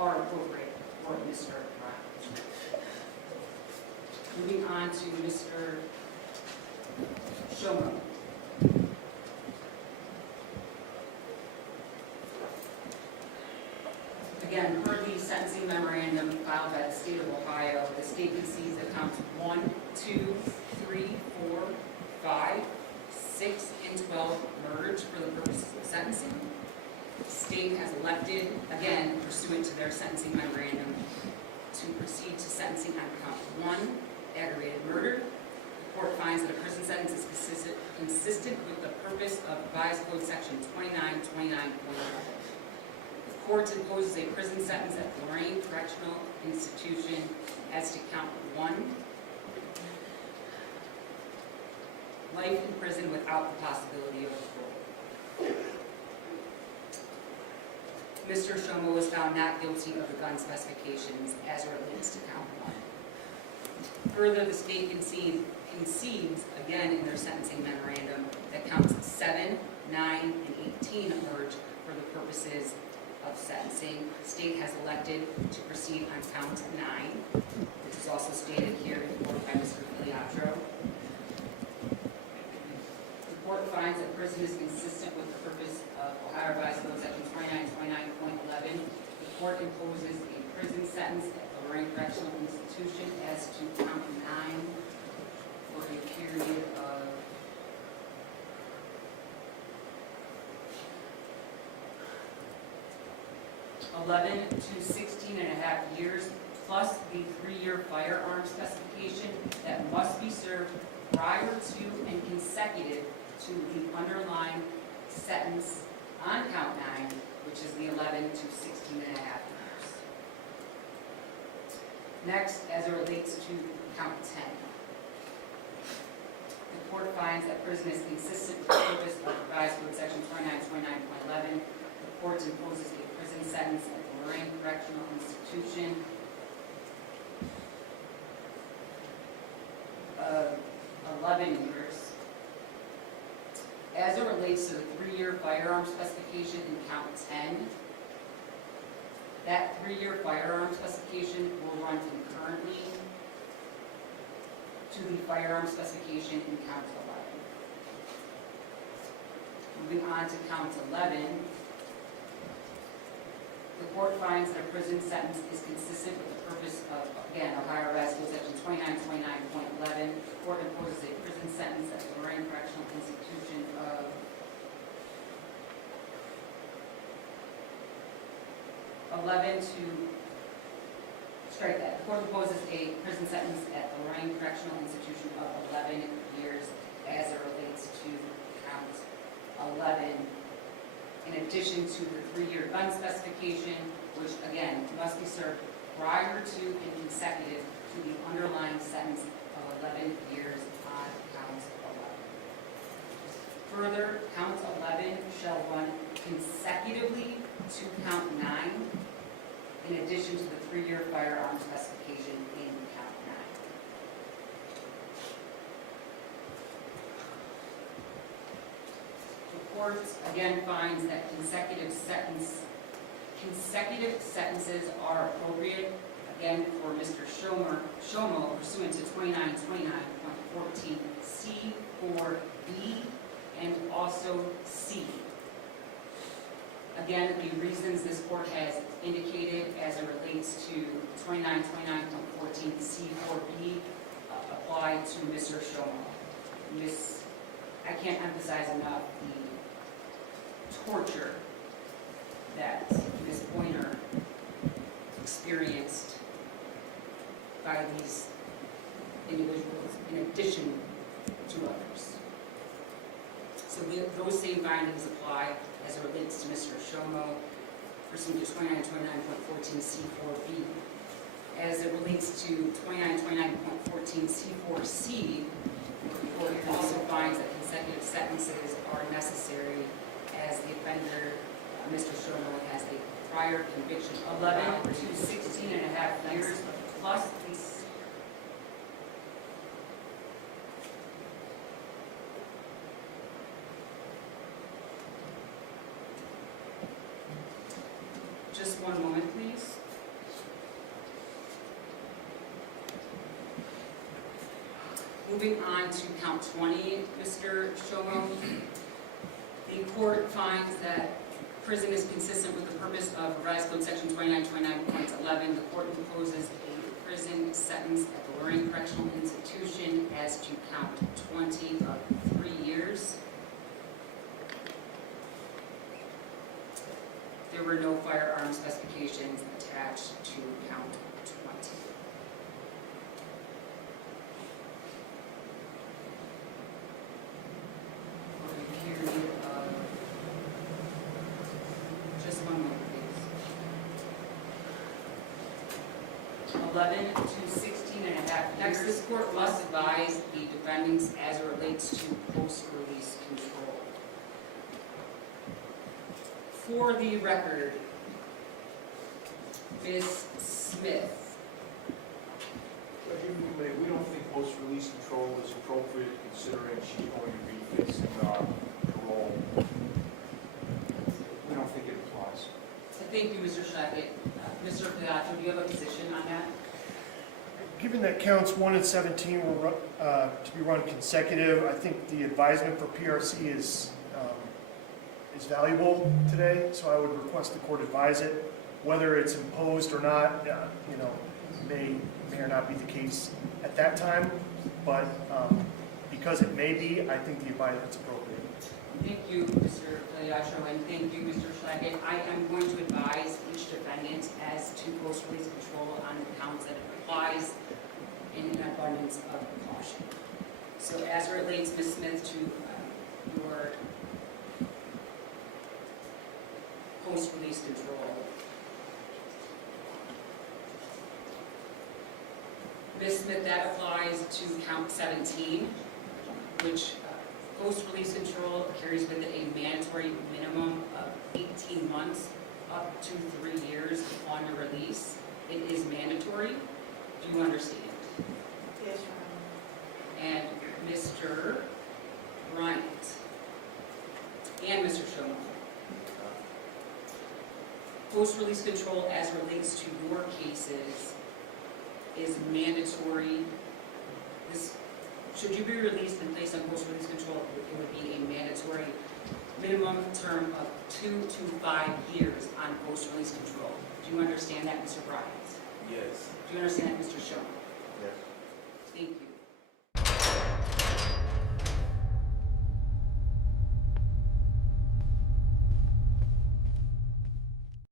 are appropriate for Mr. Brown. Moving on to Mr. Shomo. Again, per the sentencing memorandum filed by the state of Ohio, the state concedes that counts 1, 2, 3, 4, 5, 6, and 12 merged for the purposes of sentencing. The state has elected, again pursuant to their sentencing memorandum, to proceed to sentencing on count 1, aggravated murder. The court finds that a prison sentence is consistent with the purpose of Revised Code Section 2929.11. The court imposes a prison sentence at Lorraine Correctional Institution as to count 1, life in prison without the possibility of parole. Mr. Shomo was found not guilty of the gun specifications as it relates to count 1. Further, the state concedes again in their sentencing memorandum that counts 7, 9, and 18 emerge for the purposes of sentencing. The state has elected to proceed on count 9, which is also stated here in court by Mr. Filiatro. The court finds that prison is consistent with the purpose of Ohio Revised Code Section 2929.11. The court imposes a prison sentence at the Lorraine Correctional Institution as to count 9 for a period of 11 to 16 and a half years, plus the 3-year firearm specification that must be served prior to and consecutive to the underlying sentence on count 9, which is the 11 to 16 and a half years. Next, as it relates to count 10. The court finds that prison is consistent with the purpose of Revised Code Section 2929.11. The court imposes a prison sentence at the Lorraine Correctional Institution of 11 years. As it relates to the 3-year firearm specification in count 10, that 3-year firearm specification will run concurrently to the firearm specification in count 11. Moving on to count 11, the court finds that a prison sentence is consistent with the purpose of, again, Ohio Revised Code Section 2929.11. The court imposes a prison sentence at the Lorraine Correctional Institution of 11 to, strike that. The court imposes a prison sentence at the Lorraine Correctional Institution of 11 years as it relates to count 11, in addition to the 3-year gun specification, which again must be served prior to and consecutive to the underlying sentence of 11 years on count 11. Further, count 11 shall run consecutively to count 9, in addition to the 3-year firearm specification in count 9. The court again finds that consecutive sentences are appropriate, again for Mr. Shomo pursuant to 2929.14 C4B and also C. Again, the reasons this court has indicated as it relates to 2929.14 C4B apply to Mr. Shomo. I can't emphasize enough the torture that Ms. Pointer experienced by these individuals in addition to others. So those same findings apply as it relates to Mr. Shomo pursuant to 2929.14 C4B. As it relates to 2929.14 C4C, the court also finds that consecutive sentences are necessary as the offender, Mr. Shomo, has a prior conviction of 11 to 16 and a half years plus these. Just one moment, please. Moving on to count 20, Mr. Shomo. The court finds that prison is consistent with the purpose of Revised Code Section 2929.11. The court imposes a prison sentence at the Lorraine Correctional Institution as to count 20 of 3 years. There were no firearm specifications attached to count 20. For a period of just 1 moment, please. 11 to 16 and a half years. Next, this court must advise the defendants as it relates to post-release control. For the record, Ms. Smith. We don't think post-release control is appropriate considering she's going to be facing parole. We don't think it applies. Thank you, Mr. Schleckett. Mr. Pilato, do you have a position on that? Given that counts 1 and 17 were to be run consecutive, I think the advisement for PRC is valuable today, so I would request the court advise it. Whether it's imposed or not, may or not be the case at that time, but because it may be, I think the advisement's appropriate. Thank you, Mr. Pilato, and thank you, Mr. Schleckett. I am going to advise each defendant as to post-release control on the counts that it applies in an abundance of caution. So as it relates, Ms. Smith, to your post-release control. Ms. Smith, that applies to count 17, which post-release control carries with it a mandatory minimum of 18 months up to 3 years upon your release. It is mandatory. Do you understand? Yes, Your Honor. And Mr. Bryant and Mr. Shomo. Post-release control as relates to your cases is mandatory. Should you be released and placed on post-release control, it would be a mandatory minimum term of 2 to 5 years on post-release control. Do you understand that, Mr. Bryant? Yes. Do you understand that, Mr. Shomo? Yes. Thank you.